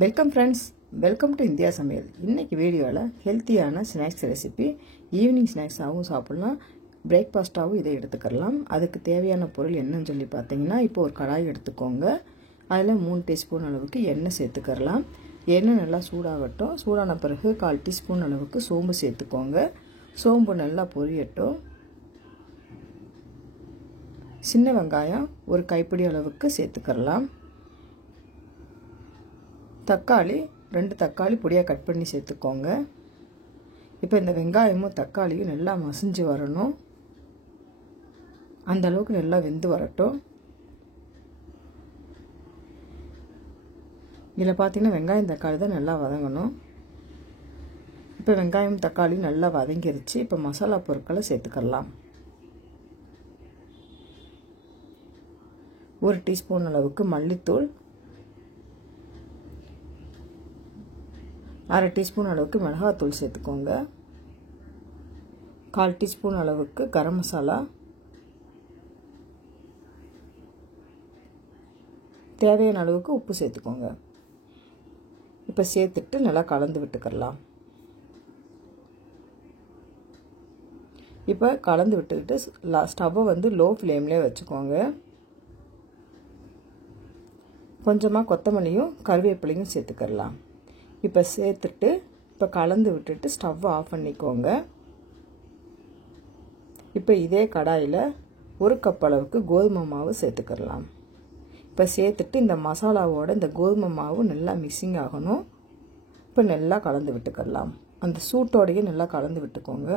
Welcome friends, welcome to India சமையல். இன்றைக்கி வீடியோவில் ஹெல்த்தியான ஸ்நாக்ஸ் ரெசிபி. ஈவினிங் ஸ்நாக்ஸாகவும் சாப்பிட்லாம், பிரேக்ஃபாஸ்ட்டாகவும் இதை எடுத்துக்கலாம். அதுக்கு தேவையான பொருள் என்னன்னு சொல்லி பார்த்தீங்கன்னா, இப்போ ஒரு கடாய் எடுத்துக்கோங்க. அதில் 3 டீஸ்பூன் அளவுக்கு எண்ணெய் சேர்த்துக்கலாம். எண்ணெய் நல்லா சூடாகட்டும். சூடான பிறகு 1/4 டீஸ்பூன் அளவுக்கு சோம்பு சேர்த்துக்கோங்க. சோம்பு நல்லா பொரியட்டும். சின்ன வெங்காயம் ஒரு கைப்பிடி அளவுக்கு சேர்த்துக்கலாம். தக்காளி 2 தக்காளி பொடியாக கட் பண்ணி சேர்த்துக்கோங்க. இப்போ இந்த வெங்காயமும் தக்காளியும் நல்லா மசிஞ்சு வரணும். அந்த அளவுக்கு நல்லா வெந்து வரட்டும். இதில் பார்த்தீங்கன்னா வெங்காயம் தக்காளி தான் நல்லா வதங்கணும். இப்போ வெங்காயம் தக்காளி நல்லா வதங்கிருச்சு. இப்போ மசாலா பொருட்களை சேர்த்துக்கலாம். 1 டீஸ்பூன் அளவுக்கு மல்லித்தூள், 1/2 டீஸ்பூன் அளவுக்கு மிளகாத்தூள் சேர்த்துக்கோங்க. 1/4 டீஸ்பூன் அளவுக்கு கரம் மசாலா, தேவையான அளவுக்கு உப்பு சேர்த்துக்கோங்க. இப்போ சேர்த்துட்டு நல்லா கலந்து விட்டுக்கலாம். இப்போ கலந்து விட்டுக்கிட்டு ஸ்டவ்வை லோ ஃப்ளேம்லேயே வச்சுக்கோங்க. கொஞ்சமாக கொத்தமல்லியும் கருவேப்பிலையும் சேர்த்துக்கலாம். இப்போ சேர்த்துட்டு இப்போ கலந்து விட்டுட்டு ஸ்டவ் ஆஃப் பண்ணிக்கோங்க. இப்போ இதே கடாயில் 1 கப் அளவுக்கு கோதுமை மாவு சேர்த்துக்கலாம். இப்போ சேர்த்துட்டு இந்த மசாலாவோட இந்த கோதுமை மாவு நல்லா மிக்சிங் ஆகணும். இப்போ நல்லா கலந்து விட்டுக்கலாம். அந்த சூட்டோடையே நல்லா கலந்து விட்டுக்கோங்க.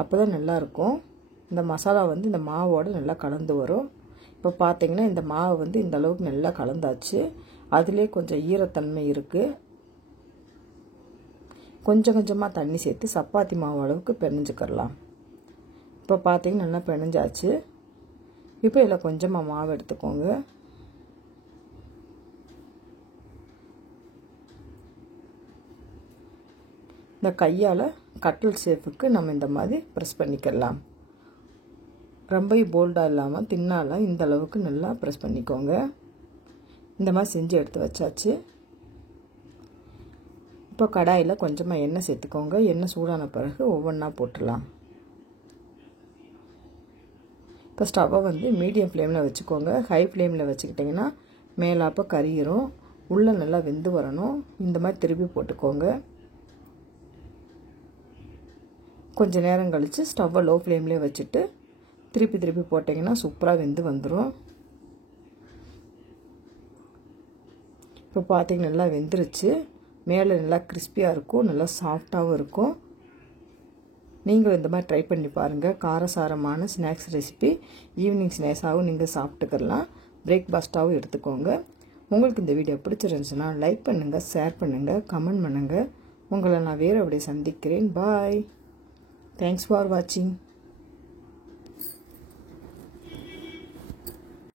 அப்போ தான் நல்லாயிருக்கும். இந்த மசாலா இந்த மாவோடு நல்லா கலந்து வரும். இப்போ பார்த்தீங்கன்னா இந்த மாவு இந்த அளவுக்கு நல்லா கலந்தாச்சு. அதிலே கொஞ்சம் ஈரத்தன்மை இருக்குது. கொஞ்சம் கொஞ்சமாக தண்ணி சேர்த்து சப்பாத்தி மாவு அளவுக்கு பிணைஞ்சிக்கலாம். இப்போ பார்த்தீங்கன்னா நல்லா பிணைஞ்சாச்சு. இப்போ இதில் கொஞ்சமாக மாவு எடுத்துக்கோங்க. இந்த கையால் கட்டல் ஷேப்புக்கு நம்ம இந்த மாதிரி ப்ரெஸ் பண்ணிக்கலாம். ரொம்ப போல்டாக இல்லாமல் தின்னாலாம் இந்த அளவுக்கு நல்லா ப்ரெஸ் பண்ணிக்கோங்க. இந்த மாதிரி செஞ்சு எடுத்து வச்சாச்சு. இப்போ கடாயில் கொஞ்சமாக எண்ணெய் சேர்த்துக்கோங்க. எண்ணெய் சூடான பிறகு ஒவ்வொன்றா போட்டுடலாம். இப்போ ஸ்டவ்வை மீடியம் ஃப்ளேமில் வச்சுக்கோங்க. ஹை ஃப்ளேமில் வச்சுக்கிட்டிங்கன்னா மேலாப்போ கரியிரும். உள்ளே நல்லா வெந்து வரணும். இந்த மாதிரி திருப்பி போட்டுக்கோங்க. கொஞ்சம் நேரம் கழித்து ஸ்டவ்வை லோ ஃப்ளேம்லேயே வச்சுட்டு திருப்பி போட்டிங்கன்னா சூப்பராக வெந்து வந்துடும். இப்போ பார்த்தீங்கன்னா நல்லா வெந்துருச்சு. மேலே நல்லா கிறிஸ்பியாக இருக்கும், நல்லா சாஃப்டாகவும் இருக்கும். நீங்களும் இந்த மாதிரி ட்ரை பண்ணி பாருங்கள். காரசாரமான ஸ்நாக்ஸ் ரெசிபி ஈவினிங் ஸ்நாக்ஸாகவும் நீங்கள் சாப்பிட்டுக்கலாம், பிரேக்ஃபாஸ்ட்டாகவும் எடுத்துக்கோங்க. உங்களுக்கு இந்த வீடியோ பிடிச்சிருந்துச்சுன்னா லைக் பண்ணுங்கள், ஷேர் பண்ணுங்கள், கமெண்ட் பண்ணுங்கள். உங்களை நான் வேறு அப்படியே சந்திக்கிறேன். பாய். தேங்க்ஸ் ஃபார் வாட்சிங்.